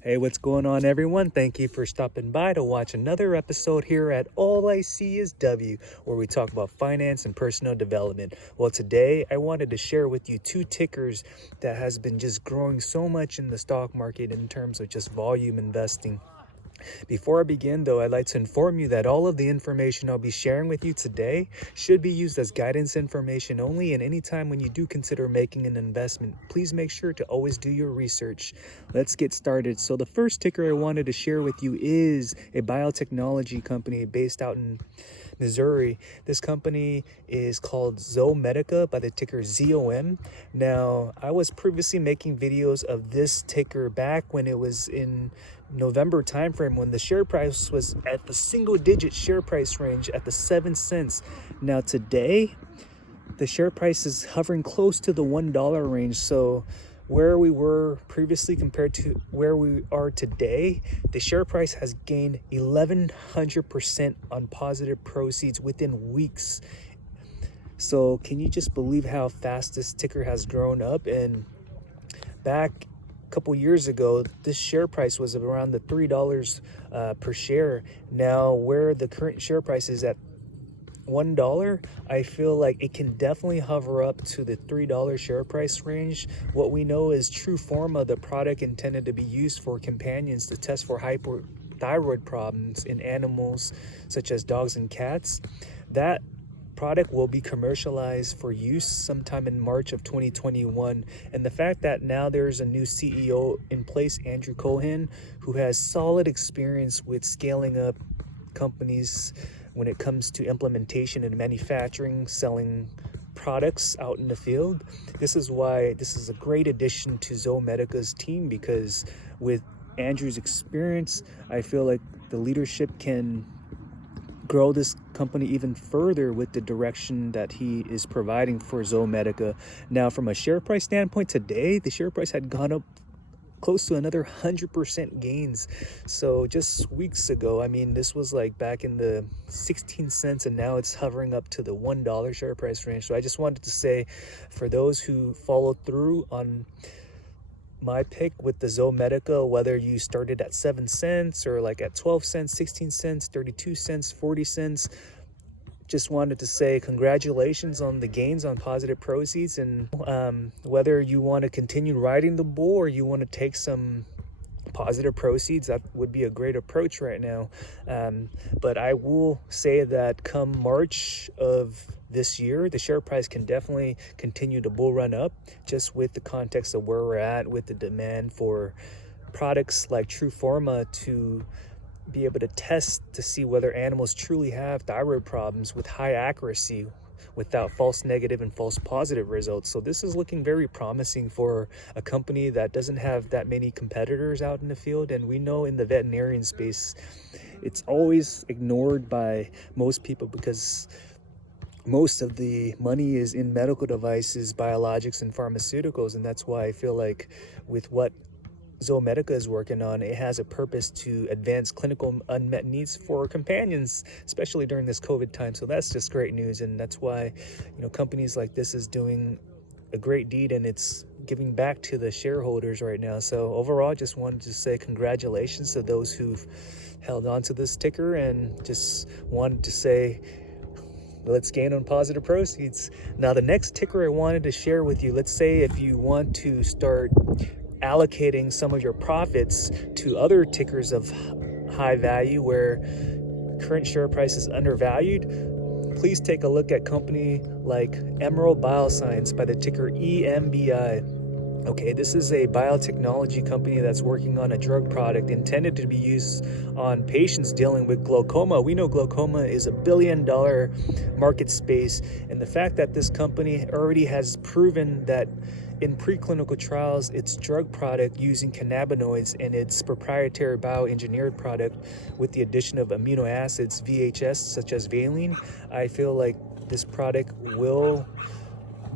Hey, what's going on, everyone? Thank you for stopping by to watch another episode here at All I See Is W, where we talk about finance and personal development. Well, today I wanted to share with you two tickers that has been just growing so much in the stock market in terms of just volume investing. Before I begin, though, I'd like to inform you that all of the information I'll be sharing with you today should be used as guidance information only, and anytime when you do consider making an investment, please make sure to always do your research. Let's get started. So the first ticker I wanted to share with you is a biotechnology company based out in Missouri. This company is called Zomedica by the ticker ZOM. Now, I was previously making videos of this ticker back when it was in November timeframe when the share price was at the single digit share price range at the 7 cents. Now today, the share price is hovering close to the $1 range. So where we were previously compared to where we are today, the share price has gained 1,100% on positive proceeds within weeks. So can you just believe how fast this ticker has grown up? And back a couple years ago, this share price was around the $3 per share. Now, where the current share price is at $1, I feel like it can definitely hover up to the $3 share price range. What we know is TruePharma, the product intended to be used for companions to test for hypothyroid problems in animals such as dogs and cats. That product will be commercialized for use sometime in March of 2021. And the fact that now there's a new CEO in place, Andrew Cohen, who has solid experience with scaling up companies when it comes to implementation and manufacturing, selling products out in the field. This is why this is a great addition to Zomedica's team, because with Andrew's experience, I feel like the leadership can grow this company even further with the direction that he is providing for Zomedica. Now, from a share price standpoint, today the share price had gone up close to another 100% gains. So just weeks ago, I mean, this was like back in the 16 cents, and now it's hovering up to the $1 share price range. So I just wanted to say, for those who followed through on my pick with the Zomedica, whether you started at 7 cents or like at 12 cents, 16 cents, 32 cents, 40 cents, just wanted to say congratulations on the gains on positive proceeds. And whether you want to continue riding the bull or you want to take some positive proceeds, that would be a great approach right now. But I will say that come March of this year, the share price can definitely continue to bull run up, just with the context of where we're at with the demand for products like TruePharma to be able to test to see whether animals truly have thyroid problems with high accuracy without false negative and false positive results. So this is looking very promising for a company that doesn't have that many competitors out in the field. And we know in the veterinarian space, it's always ignored by most people because most of the money is in medical devices, biologics, and pharmaceuticals. And that's why I feel like with what Zomedica is working on, it has a purpose to advance clinical unmet needs for companions, especially during this COVID time. So that's just great news. And that's why, companies like this is doing a great deed, and it's giving back to the shareholders right now. So overall, just wanted to say congratulations to those who've held on to this ticker, and just wanted to say, let's gain on positive proceeds. Now, the next ticker I wanted to share with you, let's say if you want to start allocating some of your profits to other tickers of high value where current share price is undervalued, please take a look at company like Bioscience by the ticker EMBI. Okay, this is a biotechnology company that's working on a drug product intended to be used on patients dealing with glaucoma. We know glaucoma is a $1 billion market space, and the fact that this company already has proven that in preclinical trials, its drug product using cannabinoids and its proprietary bioengineered product with the addition of amino acids, VHS, such as valine, I feel like this product will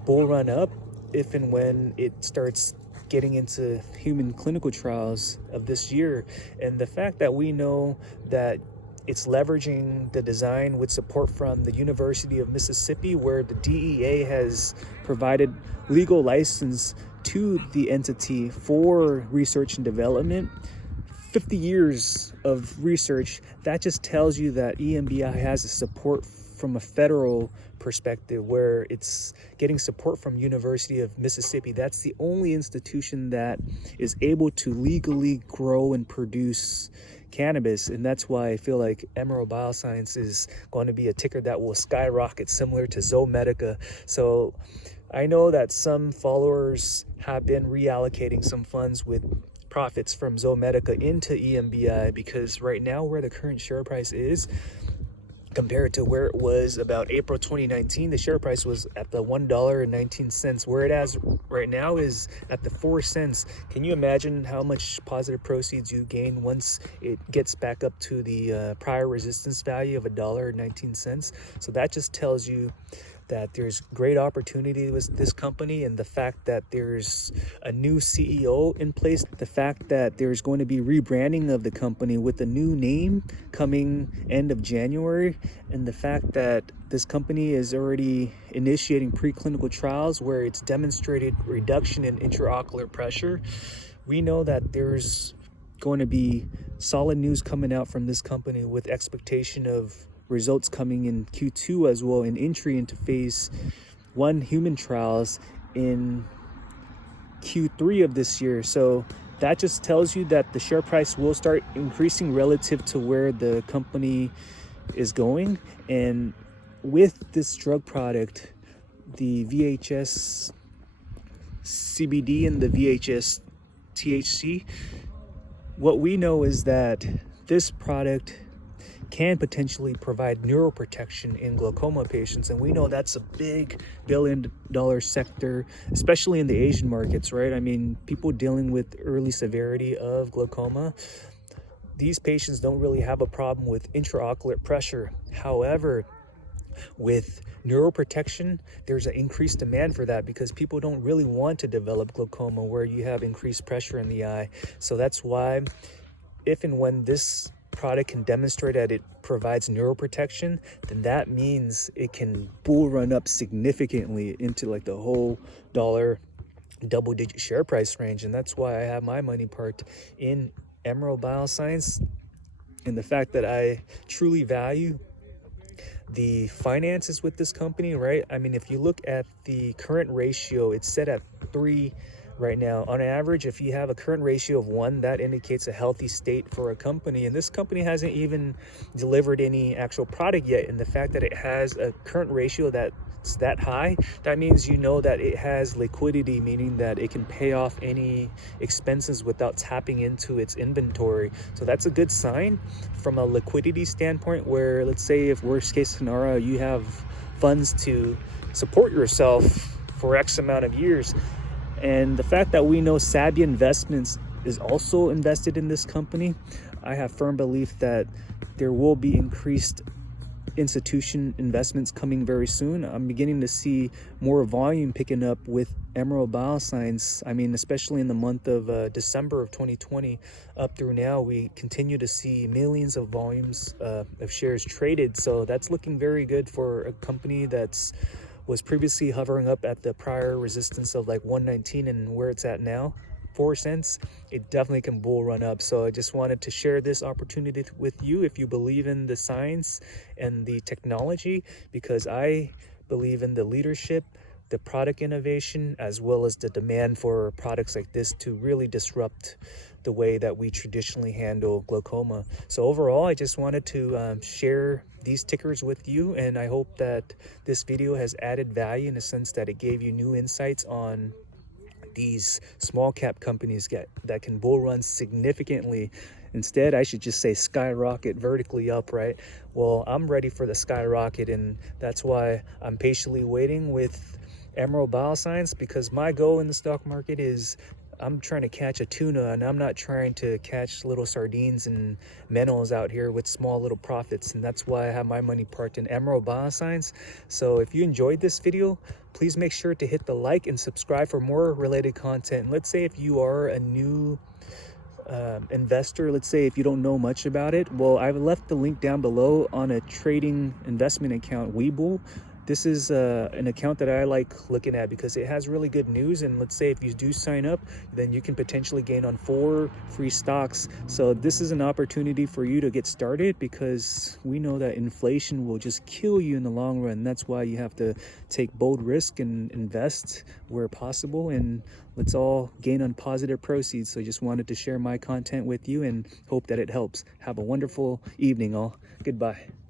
bull run up if and when it starts getting into human clinical trials of this year. And the fact that we know that it's leveraging the design with support from the University of Mississippi, where the DEA has provided legal license to the entity for research and development, 50 years of research, that just tells you that EMBI has a support from a federal perspective, where it's getting support from University of Mississippi. That's the only institution that is able to legally grow and produce cannabis, and that's why I feel like Emerald Bioscience is going to be a ticker that will skyrocket, similar to Zomedica. So I know that some followers have been reallocating some funds with profits from Zomedica into EMBI, because right now where the current share price is compared to where it was about April 2019, the share price was at the $1.19, where it is right now is at the 4 cents. Can you imagine how much positive proceeds you gain once it gets back up to the prior resistance value of $1.19? So that just tells you that there's great opportunity with this company, and the fact that there's a new CEO in place, the fact that there's going to be rebranding of the company with a new name coming end of January, and the fact that this company is already initiating preclinical trials where it's demonstrated reduction in intraocular pressure. We know that there's going to be solid news coming out from this company, with expectation of results coming in Q2 as well, and entry into phase 1 human trials in Q3 of this year. So that just tells you that the share price will start increasing relative to where the company is going. And with this drug product, the VHS CBD and the VHS THC, what we know is that this product can potentially provide neuroprotection in glaucoma patients, and we know that's a big billion-dollar sector, especially in the Asian markets, right? I mean, people dealing with early severity of glaucoma, these patients don't really have a problem with intraocular pressure. However, with neuroprotection, there's an increased demand for that, because people don't really want to develop glaucoma where you have increased pressure in the eye. So that's why, if and when this product can demonstrate that it provides neuroprotection, then that means it can bull run up significantly into like the whole dollar double-digit share price range. And that's why I have my money parked in Emerald Bioscience, and the fact that I truly value the finances with this company, right? I mean, if you look at the current ratio, it's set at 3 right now. On average, if you have a current ratio of 1, that indicates a healthy state for a company. And this company hasn't even delivered any actual product yet. And the fact that it has a current ratio that's that high, that means you know that it has liquidity, meaning that it can pay off any expenses without tapping into its inventory. So that's a good sign from a liquidity standpoint, where, let's say, if worst case scenario, you have funds to support yourself for X amount of years. And the fact that we know Sabia Investments is also invested in this company, I have firm belief that there will be increased institution investments coming very soon. I'm beginning to see more volume picking up with Emerald Bioscience. I mean, especially in the month of December of 2020 up through now, we continue to see millions of volumes of shares traded. So that's looking very good for a company that's was previously hovering up at the prior resistance of like 119, and where it's at now, 4 cents, it definitely can bull run up. So I just wanted to share this opportunity with you if you believe in the science and the technology, because I believe in the leadership, the product innovation, as well as the demand for products like this to really disrupt the way that we traditionally handle glaucoma. So overall, I just wanted to share these tickers with you, and I hope that this video has added value in the sense that it gave you new insights on these small cap companies that can bull run significantly. Instead, I should just say skyrocket vertically up, right? Well, I'm ready for the skyrocket, and that's why I'm patiently waiting with Emerald Bioscience, because my goal in the stock market is I'm trying to catch a tuna, and I'm not trying to catch little sardines and minnows out here with small little profits. And that's why I have my money parked in Emerald Bioscience. So if you enjoyed this video, please make sure to hit the like and subscribe for more related content. And let's say if you are a new investor, let's say if you don't know much about it, well, I've left the link down below on a trading investment account, Webull. this is an account that I like looking at because it has really good news. And let's say if you do sign up, then you can potentially gain on 4 free stocks. So this is an opportunity for you to get started, because we know that inflation will just kill you in the long run. That's why you have to take bold risk and invest where possible. And let's all gain on positive proceeds. So I just wanted to share my content with you and hope that it helps. Have a wonderful evening all. Goodbye.